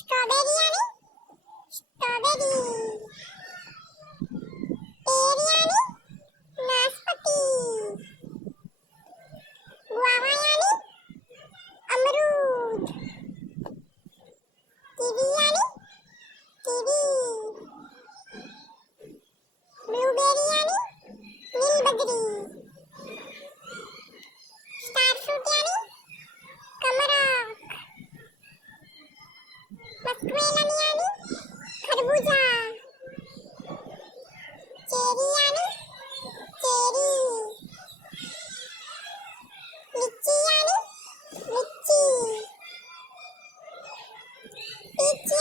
strawberry यानी strawberry, पेर यानी नाशपाती, गुआवा यानी अमरूद, कीवी यानी कीवी, ब्लूबेरी यानी नीलबदरी, स्टार फ्रूट यानी कमरक, मस्कमेलन यानी खरबूजा, चेरी यानी चेरी, लिच्ची यानी लिच्ची, पीच